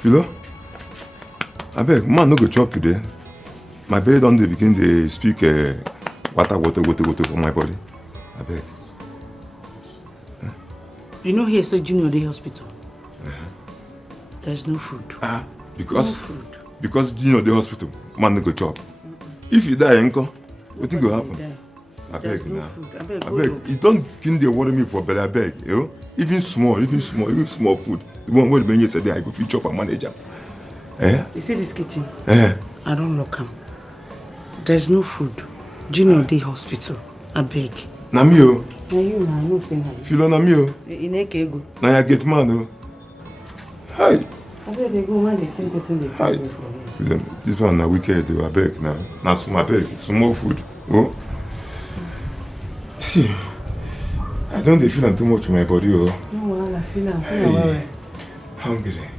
Philo. I beg, man, no go chop today. My belly don't begin to speak water for my body. I beg. You know here so Junior Day Hospital. There's no food. Because no food. Because Junior Day Hospital, man no go chop. If you die, uncle, what think will happen? I beg now. I beg. You don't begin to worry me for belly. I beg, you know. Even small food. The one where the yesterday I go feed chop a manager. You see this kitchen? I don't lock him. There's no food. Junior Day Hospital. I beg. Na me o. Na you na no say na. Philo na me o. Ineke ego. Na ya get man o. Hi. I beg they go man they think wetin dey Hi. Philo, this one na wicked o. I beg na. Na small beg, small food. Oh. See. I don't feel too much in my body o. No, I feel am. Hungry.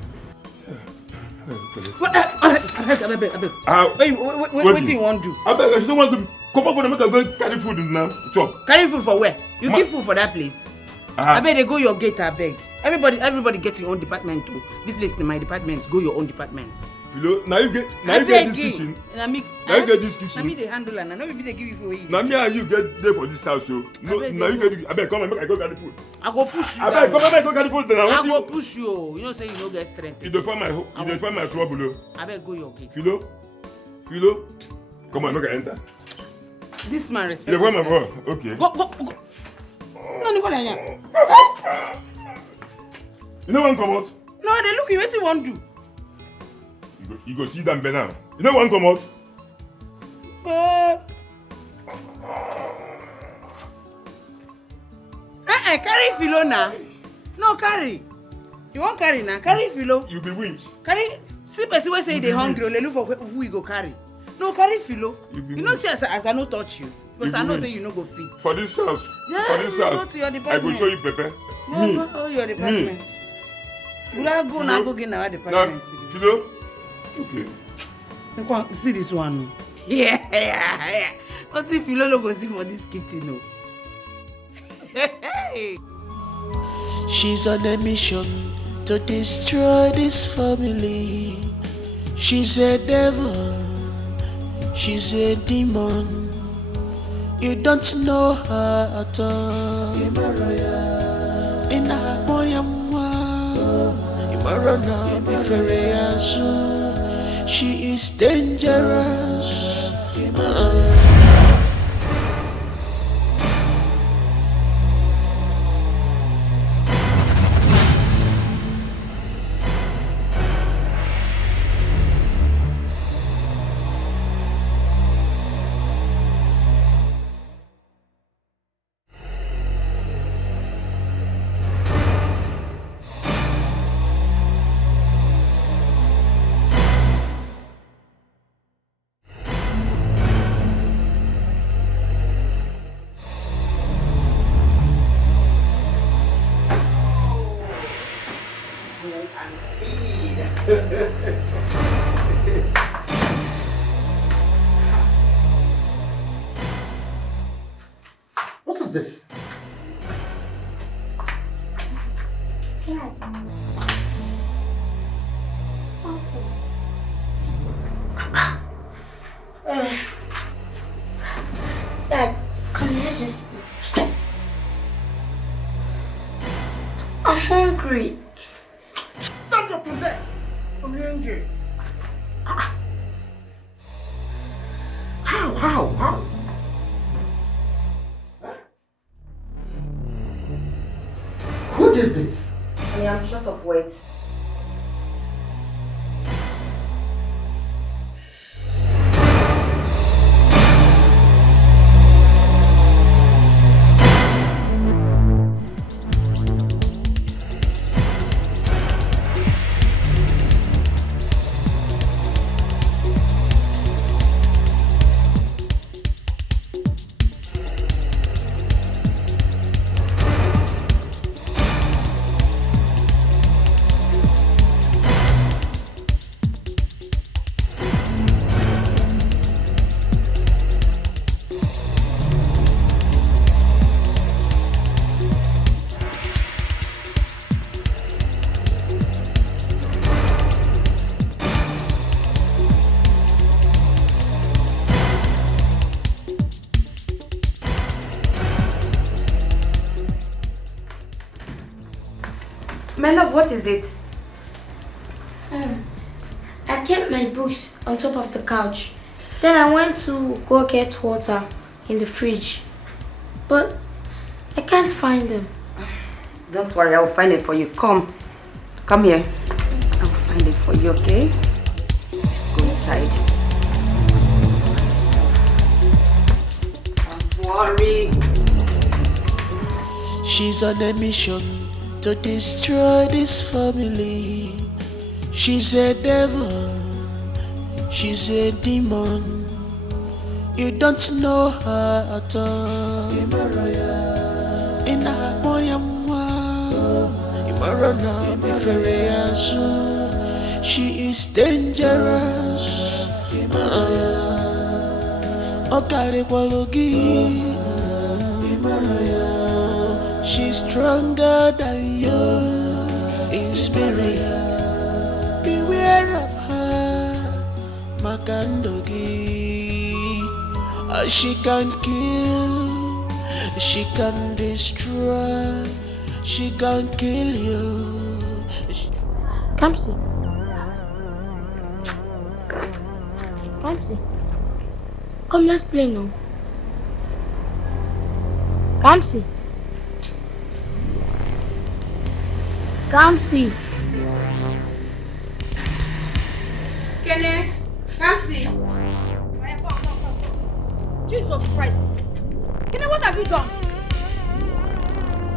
I beg. What do you want to do? I beg, I don't want to come up for them, make I go carry food now. Chop. Carry food for where? You give food for that place. I beg they go your gate, I beg. Everybody get your own department too. This place is my department. Go your own department. Philo, now you get this kitchen. Now you get this kitchen. Now me the handle and now maybe they give you for you. Now me and you get there for this house, so. No, now you get. I beg, come and make I go carry food. I go push you. I beg, come and make I go carry food. I go push you. You know say you no get strength. You don't find my trouble. I beg go your gate. Philo, come on, make I enter. This man respect. You don't find my bro. Okay. Go. No, Nicola. You know one come out? No, they look you. What you want to do? You go see them now. You know one come out? Carry Philo now. No, carry. You won't carry now. Carry Philo. You be winch. Carry. See person wey say they hungry. They look for who you go carry. No, carry Philo. You know see as I no touch you. Because I know say you no go fit. For this house. Yeah, for this house. Go to your department. I go show you Pepe. No, go to your department. Go now go get our department. Philo. Okay. You see this one? Yeah. What if Philo no go see for this kitchen? No. She's on a mission to destroy this family. She's a devil. She's a demon. You don't know her at all. Ina boyamwa. Imarana biferiazu. She is dangerous. What is this? Dad, come, let's just eat. Stop. I'm hungry. Stand up from there. I'm hungry. How? Who did this? I'm short of words. My love, what is it? I kept my books on top of the couch. Then I went to go get water in the fridge. But I can't find them. Don't worry, I will find it for you. Come here. I will find it for you, okay? Let's go inside. Don't worry. She's on a mission to destroy this family. She's a devil, she's a demon. You don't know her at all. Ina boyamwa, imarona biferiazu. She is dangerous. Okare kwalogi, she's stronger than you in spirit. Beware of her, Makandogi. She can kill, she can destroy, she can kill you. Kamsi. Kamsi. Come, let's play now. Kamsi. Kamsi. Kenneth, Kamsi. Jesus Christ. Kenneth, what have you done?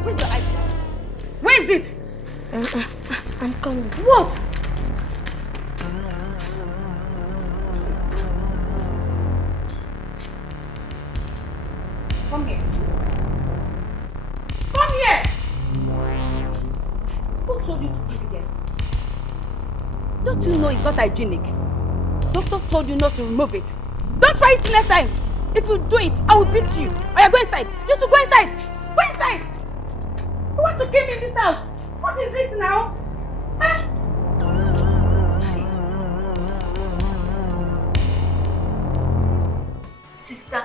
Where's your eyeglass? Where is it? I'm coming. What? Come here. Come here! Who told you to keep it there? Don't you know it's not hygienic? Doctor told you not to remove it. Don't try it next time. If you do it, I will beat you. Or you go inside. You have to go inside. Go inside. You want to kill me in this house? What is it now? Huh? Sister,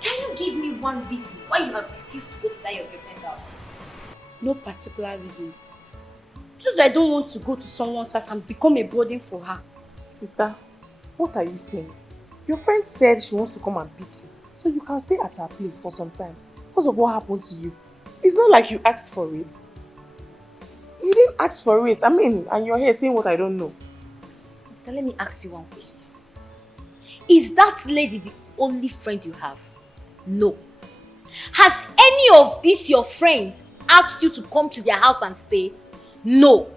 can you give me one reason why you have refused to go to that your girlfriend's house? No particular reason. Just I don't want to go to someone's house and become a burden for her. Sister, what are you saying? Your friend said she wants to come and pick you, so you can stay at her place for some time because of what happened to you. It's not like you asked for it. You didn't ask for it. I mean, and you're here saying what I don't know. Sister, let me ask you one question. Is that lady the only friend you have? No. Has any of these your friends asked you to come to their house and stay? No.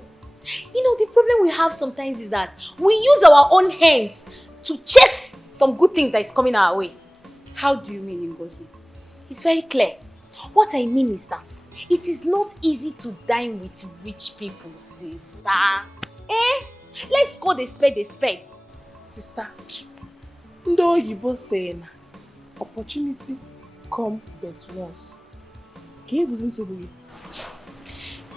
You know, the problem we have sometimes is that we use our own hands to chase some good things that is coming our way. How do you mean, Ngozi? It's very clear. What I mean is that it is not easy to dine with rich people, sister. Let's call the spade a spade. Sister, ndị oyibo saying opportunity come but once. Can you listen to me?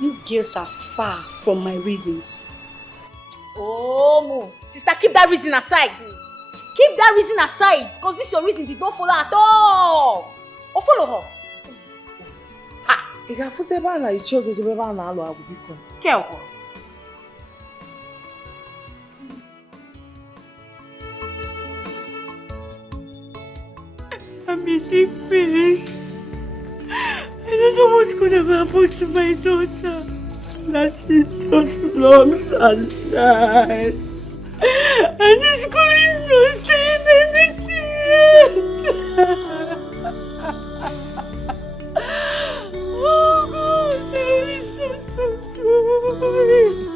You girls are far from my reasons. Oh, Mo. Sister, keep that reason aside. Keep that reason aside, because this your reason did not follow at all. Or follow her. Ha! Ị ga-afụsị ebe a na-eche ọzọ ebe a na-alụ agwụ biko. Kelko. I'm in deep pain. I don't know what's going to happen to my daughter. That she just longs and died. And the school is not saying anything. Oh God, there is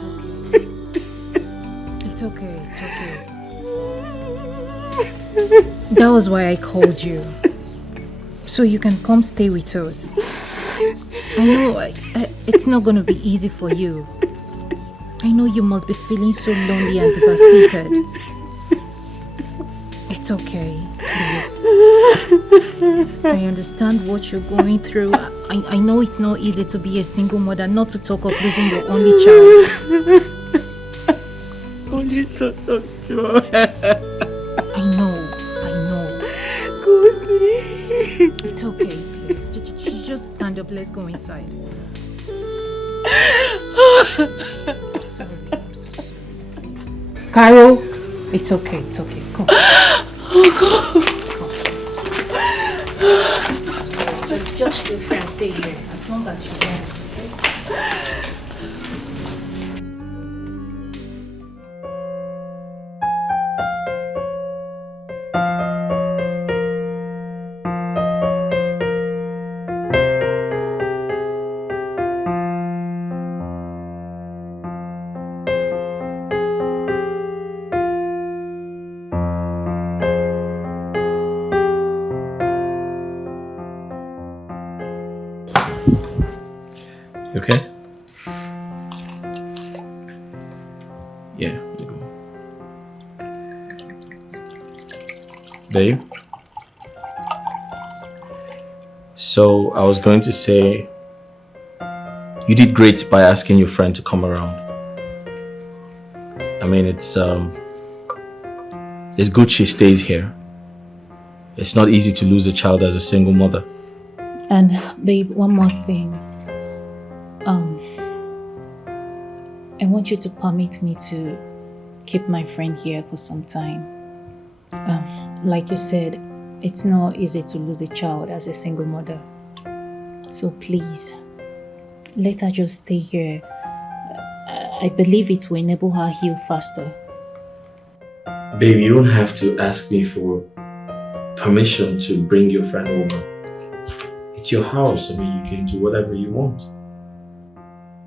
so It's okay. It's okay. That was why I called you. So you can come stay with us. I know it's not going to be easy for you. I know you must be feeling so lonely and devastated. It's okay, please. I understand what you're going through. I know it's not easy to be a single mother, not to talk of losing your only child. Only source of joy. I know. God, please. It's okay, please. Just stand up. Let's go inside. sorry. I'm so sorry. Please. Carol, it's okay. It's okay. Come. Oh God. Come. Sorry. Just feel free and stay here as long as you want. Okay? Yeah, you go. Babe? So, I was going to say, you did great by asking your friend to come around. I mean, it's good she stays here. It's not easy to lose a child as a single mother. And babe, one more thing. I want you to permit me to keep my friend here for some time. Like you said, it's not easy to lose a child as a single mother. So please, let her just stay here. I believe it will enable her heal faster. Babe, you don't have to ask me for permission to bring your friend over. It's your house. I mean, you can do whatever you want.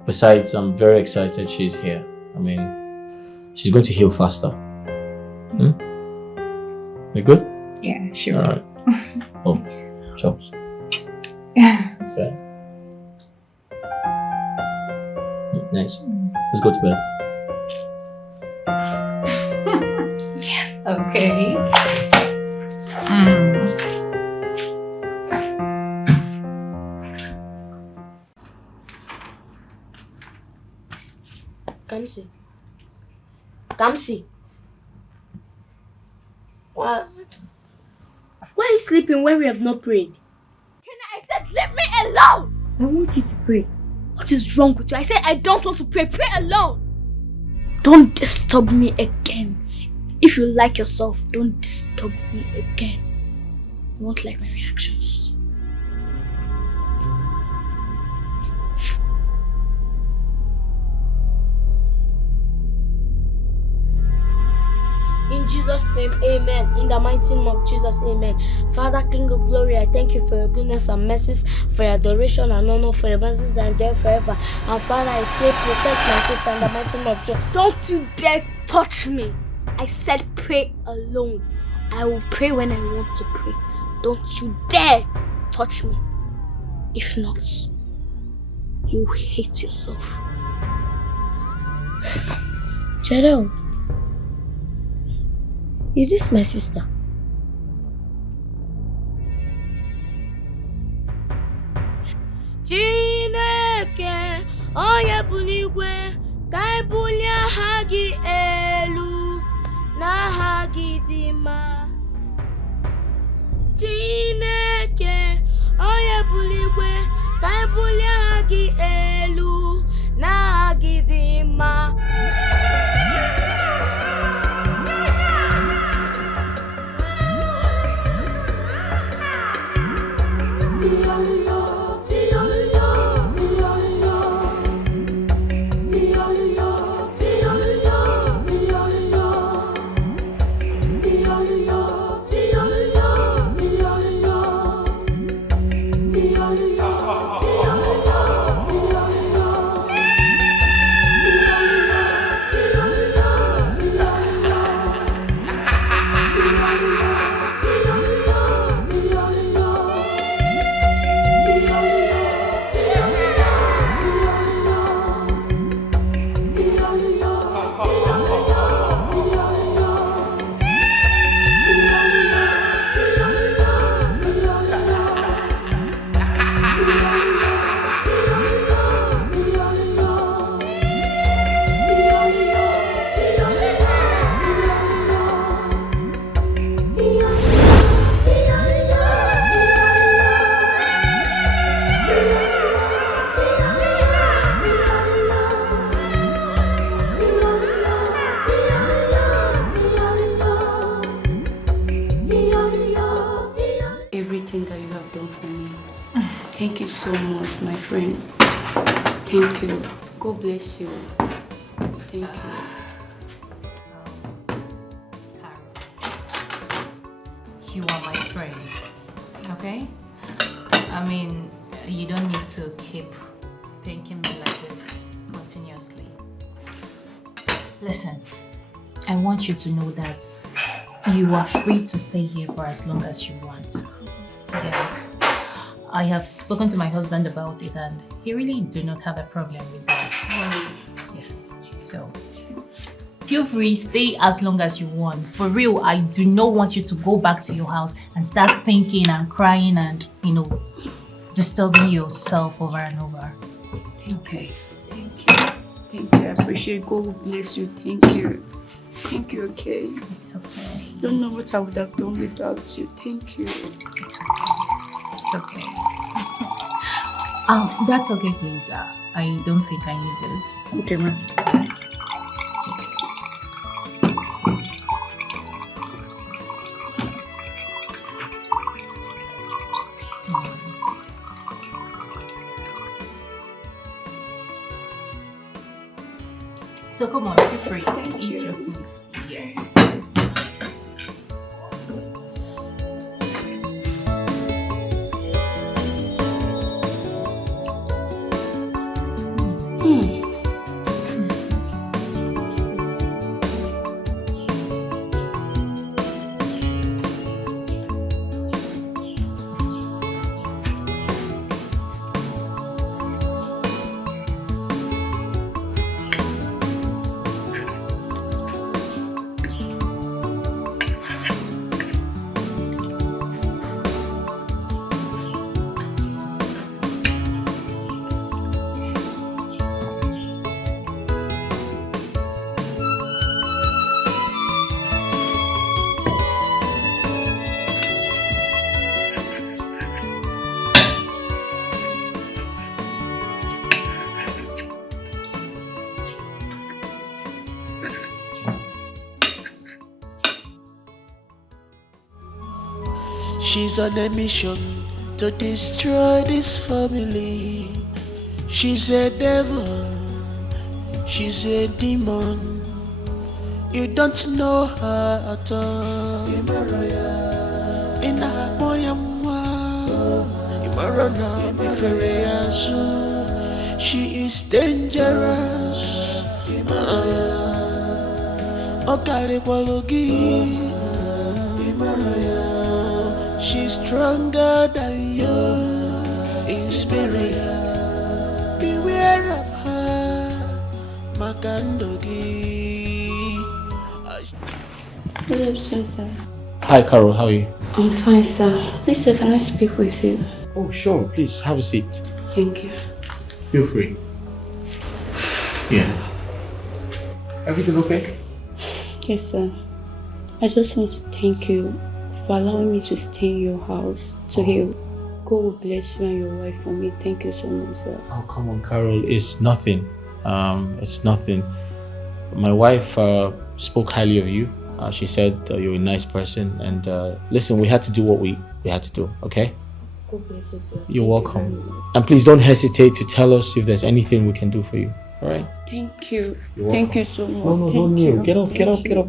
Besides, I'm very excited she's here. I mean, she's going to heal faster. You good? Yeah, sure. Alright. Oh, chops. Yeah. That's fair. Nice. Let's go to bed. Okay. Kamsi. What is it? Why are you sleeping when we have not prayed? I said leave me alone! I want you to pray. What is wrong with you? I said I don't want to pray. Pray alone! Don't disturb me again. If you like yourself, don't disturb me again. You won't like my reactions. In Jesus' name, amen. In the mighty name of Jesus, amen. Father, King of glory, I thank you for your goodness and mercies, for your adoration and honor, for your mercies that endure forever. And Father, I say, protect my sister in the mighty name of Jesus. Don't you dare touch me. I said pray alone. I will pray when I want to pray. Don't you dare touch me. If not, you hate yourself. Gerald, is this my sister? Chineke, onye buligwe, ka ibulia hagi elu, na hagi dima. Chineke, onye buligwe, ka ibulia hagi elu, na hagi dima. so much, my friend. Thank you. God bless you. Thank you. You are my friend, okay? I mean, you don't need to keep thanking me like this continuously. Listen, I want you to know that you are free to stay here for as long as you want. Yes. I have spoken to my husband about it and he really do not have a problem with that. Yes. So, feel free, stay as long as you want. For real, I do not want you to go back to your house and start thinking and crying and, disturbing yourself over and over. Okay. Thank you. Thank you. I appreciate it. God will bless you. Thank you. Thank you, okay? It's okay. Don't know what I would have done without you. Thank you. It's okay. It's okay. That's okay, please. I don't think I need this. Okay, ma'am. Yes. So come on, feel free. Thank Eat you. your food. Yes. She's on a mission to destroy this family. She's a devil, she's a demon. You don't know her at all. In a she is dangerous. She's stronger than you in spirit. Beware of her, Makandogi. Good afternoon, sir. Hi, Carol. How are you? I'm fine, sir. Please, sir, can I speak with you? Oh, sure. Please, have a seat. Thank you. Feel free. Yeah. Everything okay? Yes, sir. I just want to thank you for allowing me to stay in your house to heal. God will bless you and your wife for me. Thank you so much, sir. Oh, come on, Carol. It's nothing. It's nothing. My wife spoke highly of you. She said you're a nice person. And listen, we had to do what we had to do, okay? God bless you, sir. You're welcome. And please don't hesitate to tell us if there's anything we can do for you, all right? Thank you. You're Thank welcome. you so much. No, don't kneel. Get up. Thank you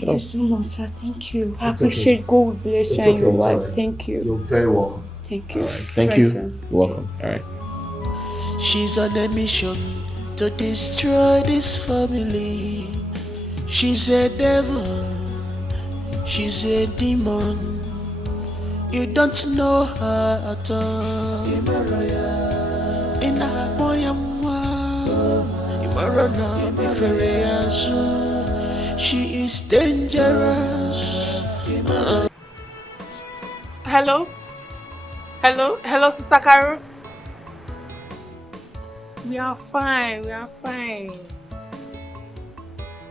Get up. so much, sir. Thank you. I It's okay. appreciate God will bless you It's and your okay, it's wife. alright. Thank you. You're very welcome. Thank you. All right. Thank Right, you. sir. You're welcome. All right. She's on a mission to destroy this family. She's a devil, she's a demon. You don't know her at all. In a she is dangerous. Hello? Hello, Sister Carol? We are fine.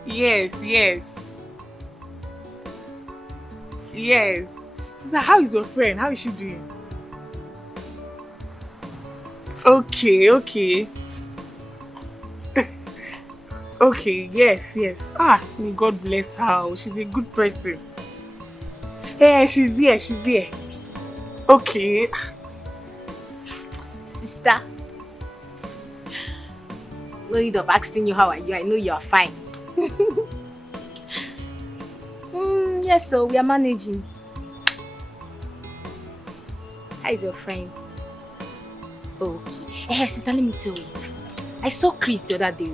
Yes. Sister, how is your friend? How is she doing? Okay. Okay, yes. May God bless her. She's a good person. Yeah, she's here. Okay. sister. No need of asking you how are you. I know you are fine. Yes, so we are managing. How is your friend? Okay. Hey, sister, let me tell you. I saw Chris the other day.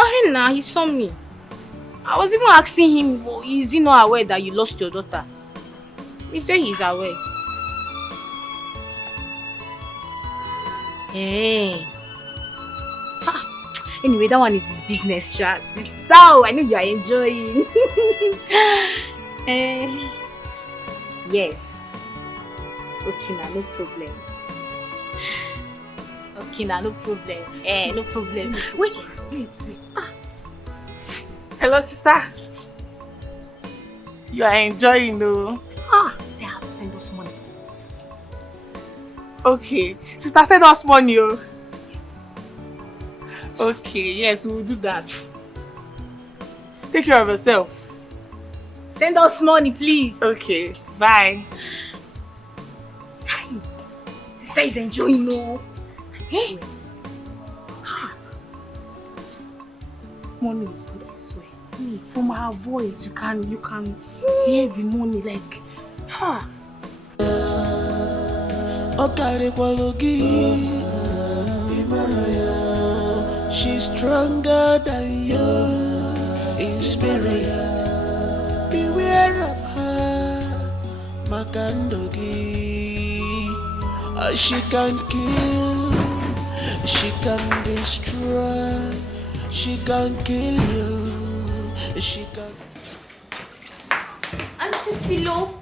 Oh, hey, now he saw me. I was even asking him, is he not aware that you lost your daughter? He said he's aware. Hey. Anyway, that one is his business, Sha. Sister, I know you are enjoying. Yes. Okay, now, no problem. Okay, now, no problem. No problem. Wait. Hello, sister. You are enjoying, though. They have to send us money. Okay. Sister, send us money, oh. Okay, yes, we will do that. Take care of yourself. Send us money, please. Okay, bye. Sister is enjoying, no. I swear. Money is good, I swear. From our voice, you can hear the money like. She's stronger than you in spirit. Beware of her, Makandogi. She can kill, she can destroy, she can kill you, she can. Auntie Philo,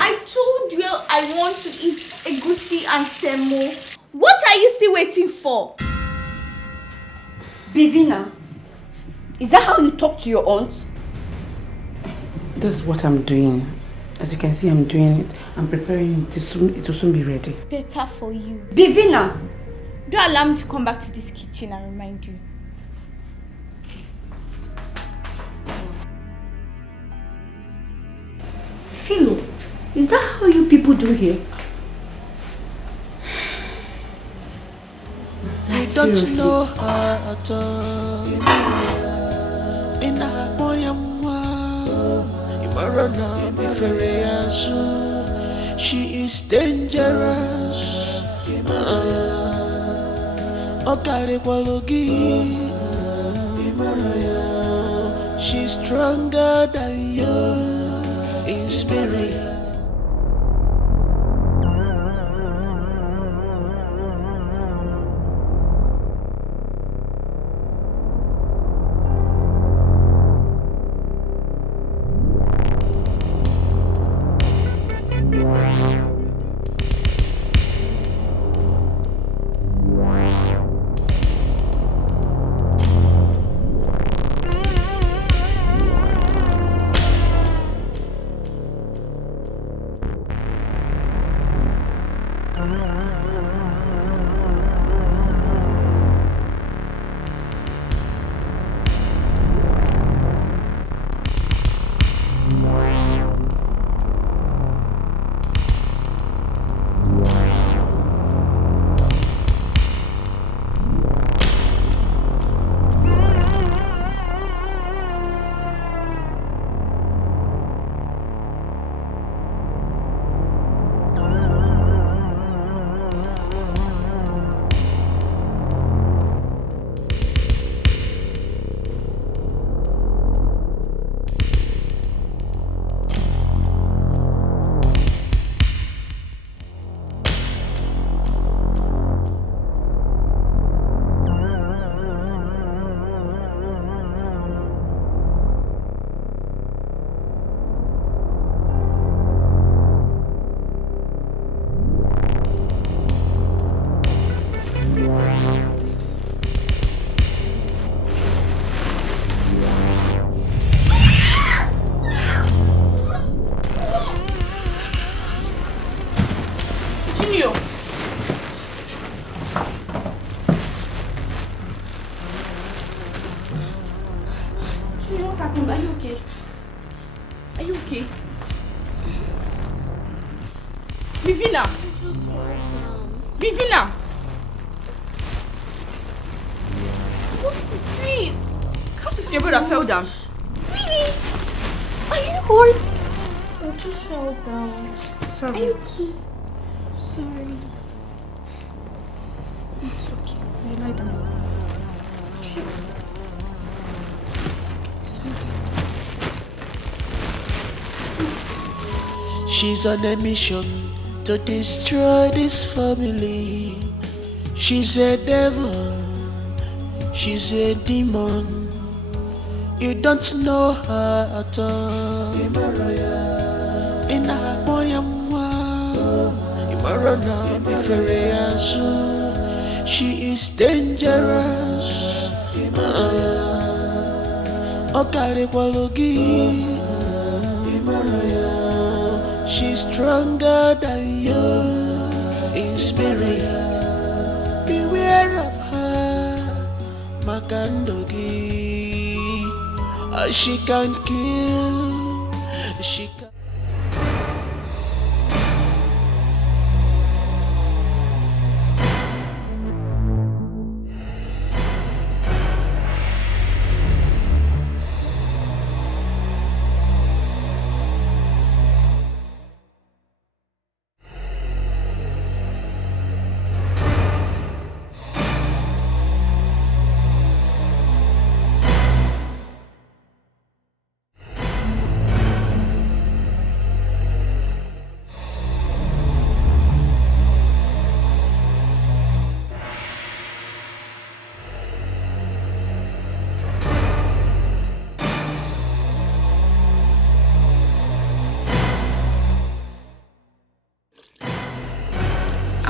I told you I want to eat egusi and semo. What are you still waiting for? Bivina, is that how you talk to your aunt? That's what I'm doing. As you can see, I'm doing it. I'm preparing it. It will soon be ready. Better for you. Bivina! Don't allow me to come back to this kitchen and remind you. Philo, is that how you people do here? You don't know her at all. In a she is dangerous. She's stronger than you in spirit. Vina! What is it? Can't you see your brother fell down? Really? Are you hurt? I just fell down. Sorry. Are you okay? Sorry. It's okay. You lie down. She's on a mission to destroy this family. She's a devil, she's a demon. You don't know her at all. In a she is dangerous. She's stronger than you in spirit. Beware of her, Makandogi. She can kill. She can.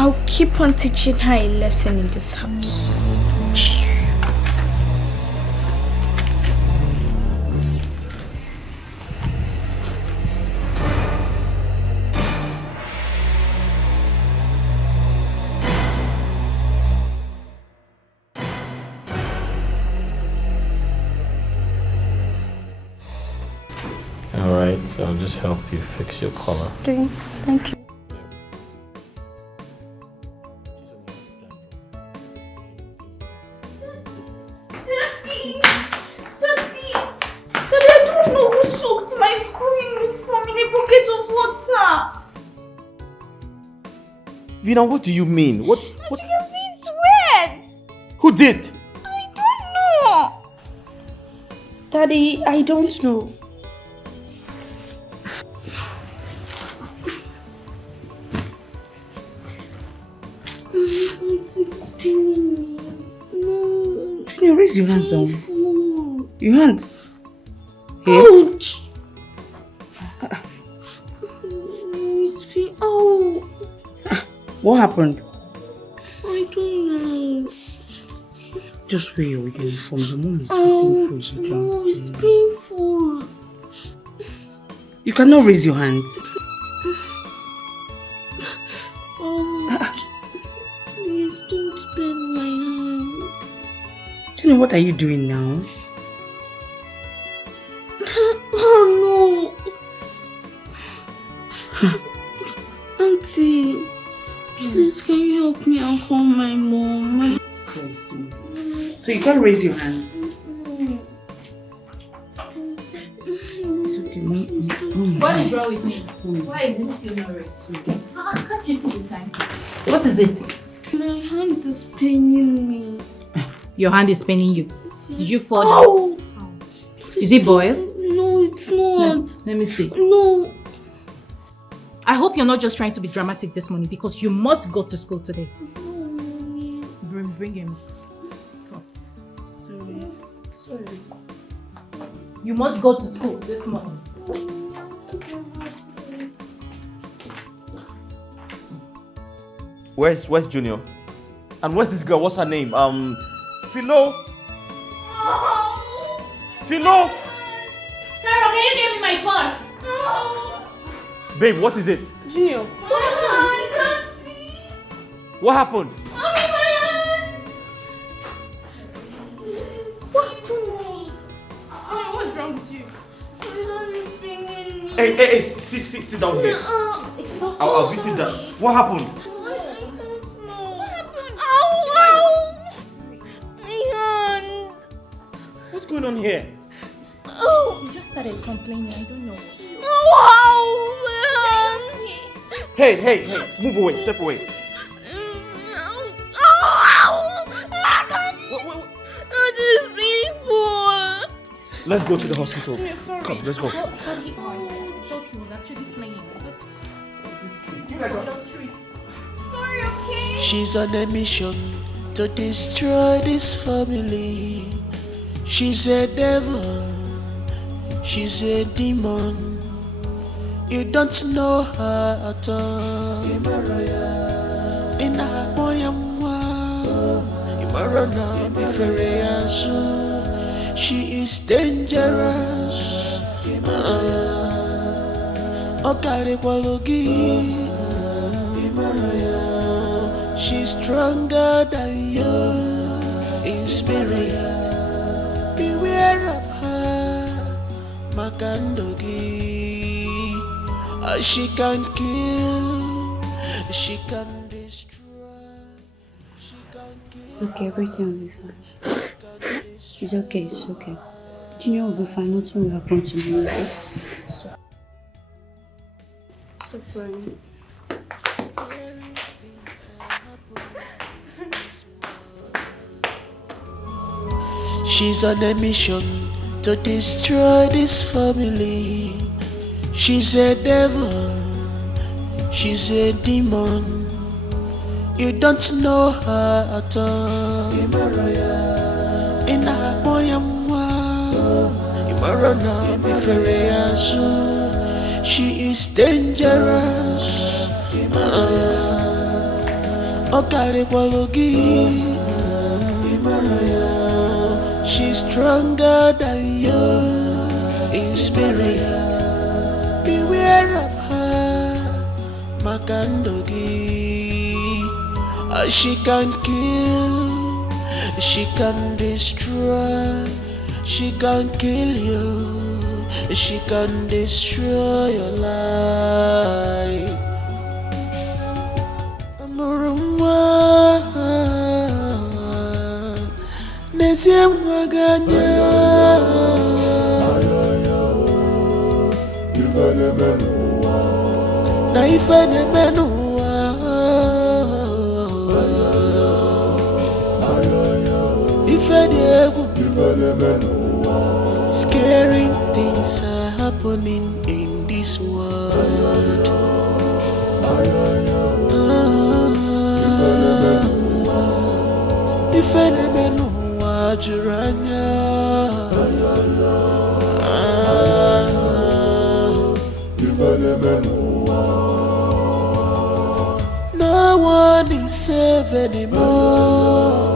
I'll keep on teaching her a lesson in this house. Alright, so I'll just help you fix your collar. Okay, thank you. Vina, what do you mean? What? You can see it's wet. Who did? I don't know. Daddy, I don't know. It's paining me. No. Junior, raise your hands down. Your hands. Here. Ouch. It's pain. Oh. What happened? I don't know. Just wear your uniform. The mom is eating food. You can't No, it's stay. painful. You cannot raise your hands. Please don't bend my hand. Junior, what are you doing now? Oh no. Auntie, please can you help me and call my mom? So you can't raise your hands. It's okay, mom. What is wrong with me? Why is this still not ready? Can't you see the time? What is it? My hand is paining me. Your hand is paining you. Did you fall down? Is it boiled? No, it's not. Let me see. No. I hope you're not just trying to be dramatic this morning because you must go to school today. Bring him. Sorry. You must go to school this morning. Where's Junior? And where's this girl? What's her name? Philo? Philo? Tara, can you give me my purse? Babe, what is it? Junior. I can't see. What happened? What's wrong with you? Hey, sit down here. It's okay. I'll visit that. What happened? here? Oh, you just started complaining. I don't know. Hey, move away, step away. This is painful. Let's go to the hospital. Come, let's go. I thought he was actually playing. Sorry, okay? She's on a mission to destroy this family. She's a devil. She's a demon. You don't know her at all. In a she is dangerous. She's stronger than you in spirit. Beware of her, Makandogi. She can kill, she can destroy, she can kill. Okay, everything will be fine. It's okay, it's okay. Junior will be fine, nothing will happen to me, okay? Stop crying. She's on a mission to destroy this family. She's a devil, she's a demon. You don't know her at all. In a she is dangerous. She's stronger than you in spirit. Beware of her, Makandogi. She can kill, she can destroy, she can kill you, she can destroy your life. Nesiem waganya na ifene menua ifene menua. Scary things are happening in this world. Ifene menua juranya. No one is safe anymore.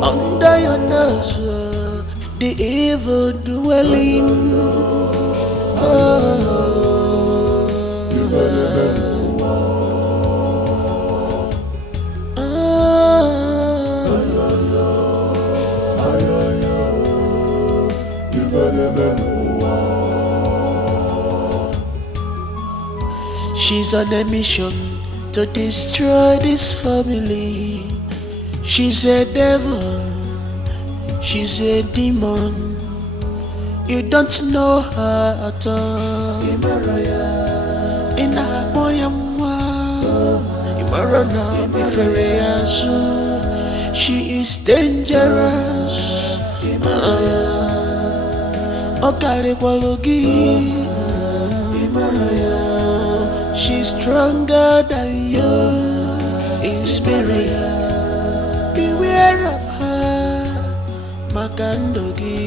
Under your nose, the evil dwelling. She's on a mission to destroy this family. She's a devil, she's a demon. You don't know her at all. In a she is dangerous. She's stronger than you in spirit. Beware of her, Makandogi.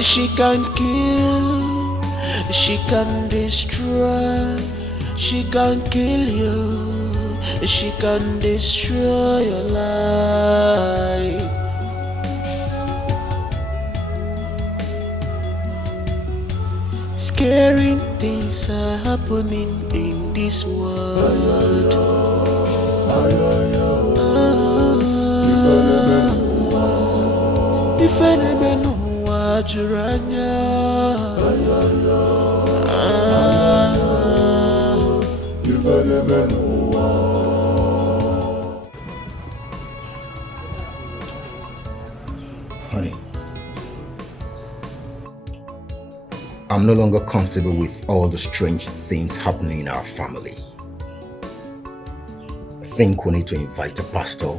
She can kill, she can destroy, she can kill you, she can destroy your life. Scary things are happening in this world. Ifene menua juranya. I'm no longer comfortable with all the strange things happening in our family. I think we need to invite a pastor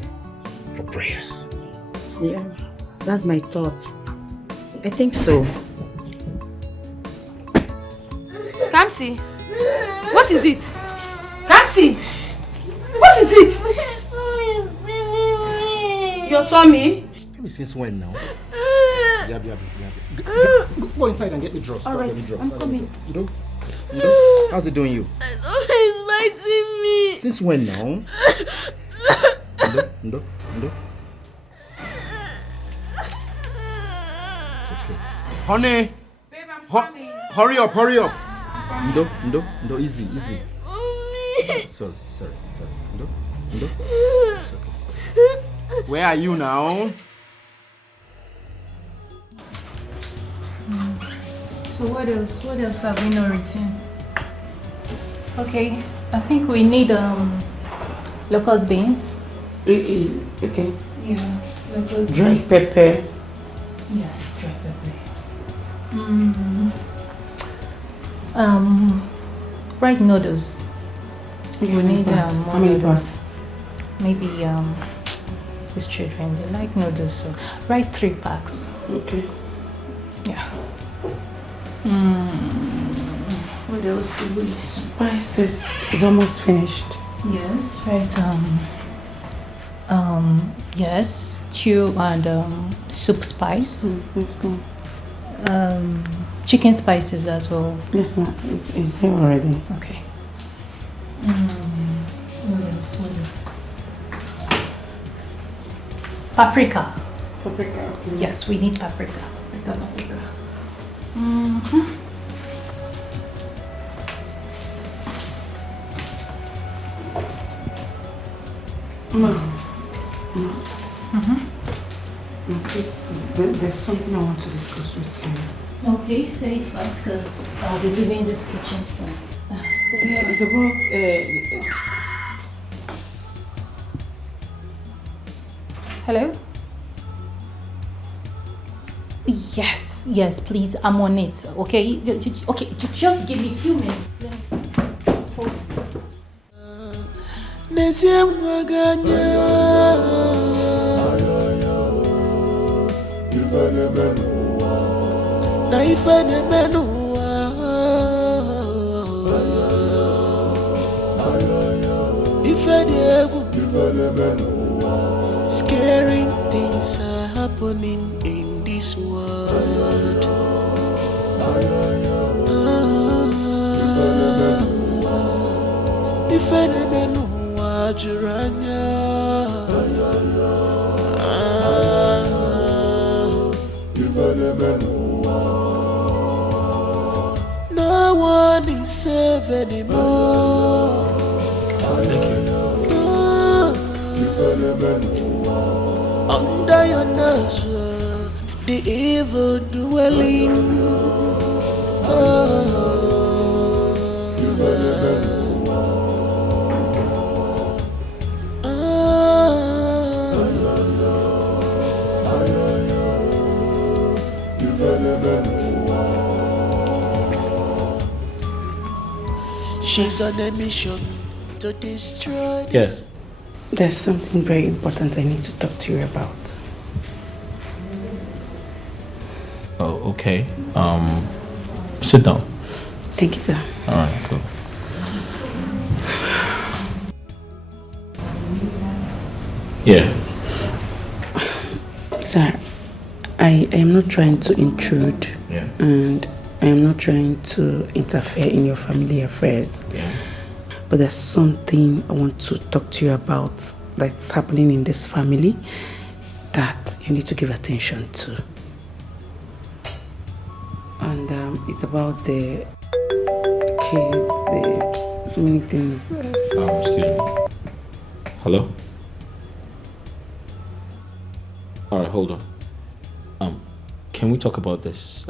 for prayers. Yeah, that's my thought. I think so. Kamsi, what is it? Kamsi, what is it? Your tummy? Tell me since when now? Go inside and get me dressed. All right, I'm coming. You know? How's it doing you? I know he's biting me. Since when now? No. It's okay. Honey! Babe, I'm coming. Hurry up. No, easy. Sorry. No. It's okay. Where are you now? So what else have we not written? Okay, I think we need locust beans. Okay. Yeah, locust Dry beans. pepper. Yes, dry pepper. Fried noodles. We need more noodles. Maybe these children, they like noodles, so write 3 packs. Okay. Yeah. What else do we? Spices is almost finished. Yes, right. Yes, stew and soup spice. Yes, ma'am. Chicken spices as well. Yes, ma'am. It's here already. Okay. What else? Paprika. Paprika. Okay. Yes, we need paprika. Paprika. Please, there's something I want to discuss with you. Okay, say it fast because I'll be leaving this kitchen soon. It's about Hello? Yes, please, I'm on it. Okay, just give me a few minutes. Scaring things are happening in this world. If any no one is safe anymore. Under your nose, the evil dwelling. She's on a mission to destroy this. Yes. There's something very important I need to talk to you about. Oh, okay. Sit down. Thank you, sir. All right, cool. Yeah. Sir, I am not trying to intrude. Yeah. And I am not trying to interfere in your family affairs. Yeah. But there's something I want to talk to you about that's happening in this family that you need to give attention to. And it's about the kids, the many things. Excuse me. Hello? All right, hold on. Can we talk about this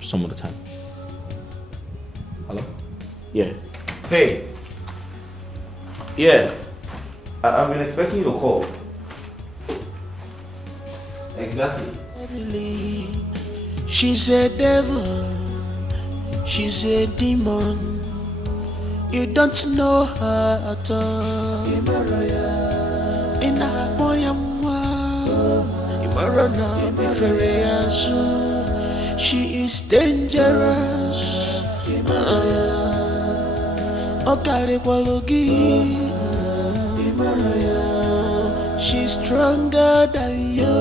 some other time? Hello? Yeah. Hey. Yeah. I've been expecting your call. Exactly. She's a devil, She's a demon. You don't know her at all. Ina boyamwa. Imarana biferiazu. She is dangerous. Okare kwalogi. She's stronger than you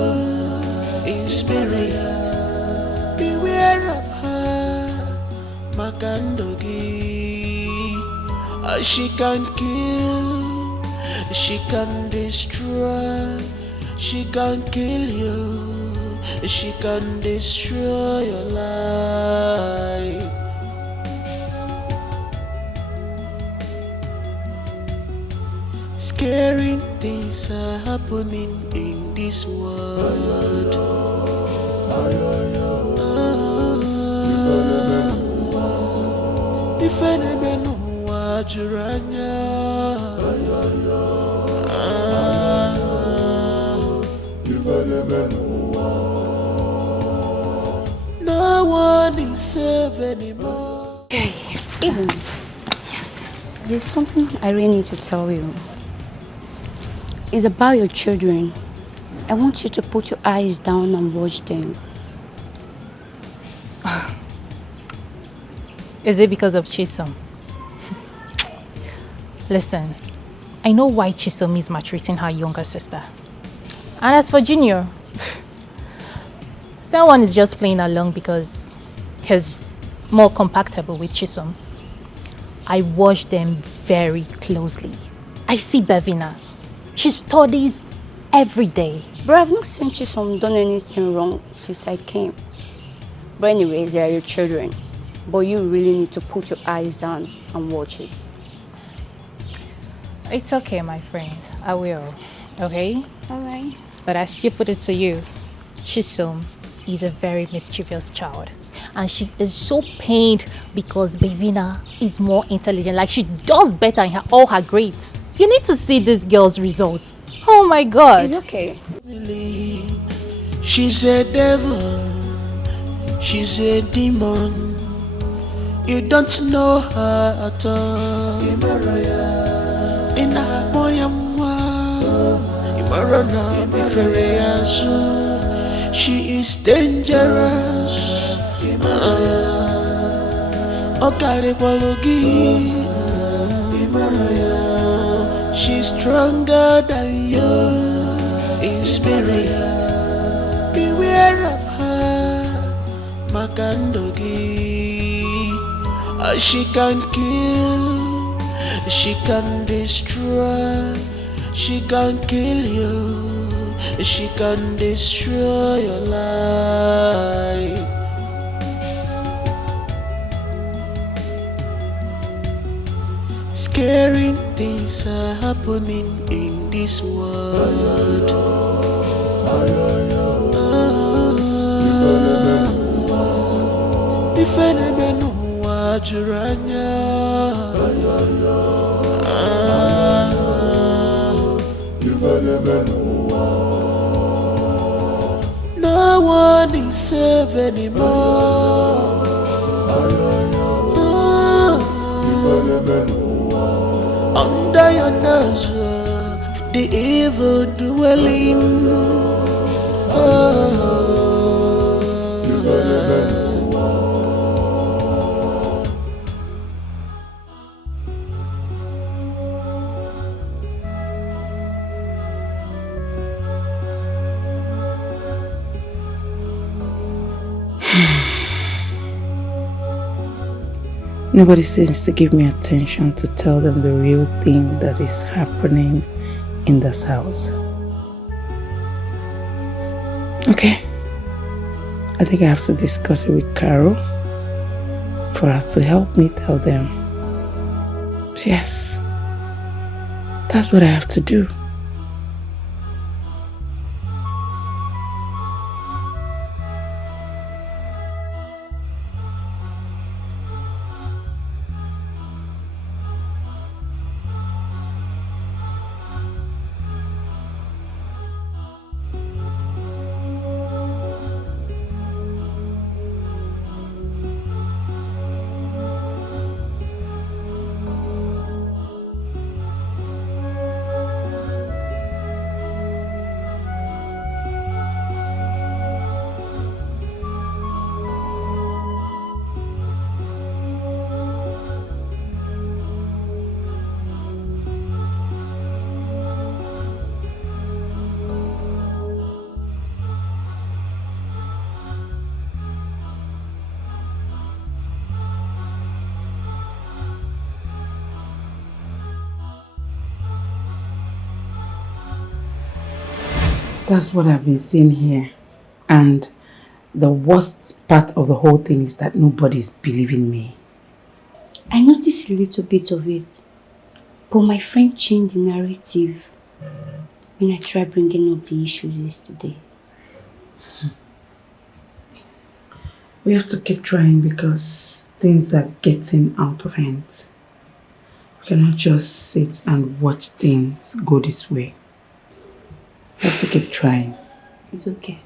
in spirit. Beware of her, Makandogi. She can kill, she can destroy, she can kill you, she can destroy your life. Scary things are happening in this world. If anyone wajuranya, no one is safe anymore. Okay, even yes, there's something I really need to tell you. It's about your children. I want you to put your eyes down and watch them. Is it because of Chisom? Listen, I know why Chisom is maltreating her younger sister. And as for Junior, that one is just playing along because he's more compatible with Chisom. I watch them very closely. I see Bevina. She studies every day. But I've not seen Chisom done anything wrong since I came. But anyways, they are your children. But you really need to put your eyes down and watch it. It's okay, my friend. I will. Okay? Alright. But I still put it to you. Chisom is a very mischievous child. And she is so pained because Bevina is more intelligent. Like she does better in all her grades. You need to see this girl's results. Oh my God. It's okay. She's a devil. She's a demon. You don't know her at all. Ina boyamwa. Imarana biferiazu. She is dangerous. Okare kwalogi. She's stronger than you in spirit. Beware of her, Makandogi. She can kill, she can destroy, she can kill you, she can destroy your life. Scary things are happening in this world. If anyone wajuranya, no one is safe anymore. Under your nose, the evil dwelling. Nobody seems to give me attention to tell them the real thing that is happening in this house. Okay. I think I have to discuss it with Carol for her to help me tell them. Yes. That's what I have to do. That's what I've been seeing here. And the worst part of the whole thing is that nobody's believing me. I noticed a little bit of it. But my friend changed the narrative when I tried bringing up the issues yesterday. We have to keep trying because things are getting out of hand. We cannot just sit and watch things go this way. We have to keep trying. It's okay.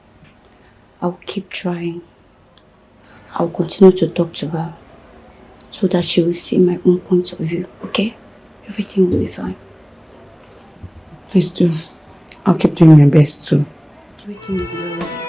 I'll keep trying. I'll continue to talk to her so that she will see my own point of view, okay? Everything will be fine. Please do. I'll keep doing my best too. Everything will be alright.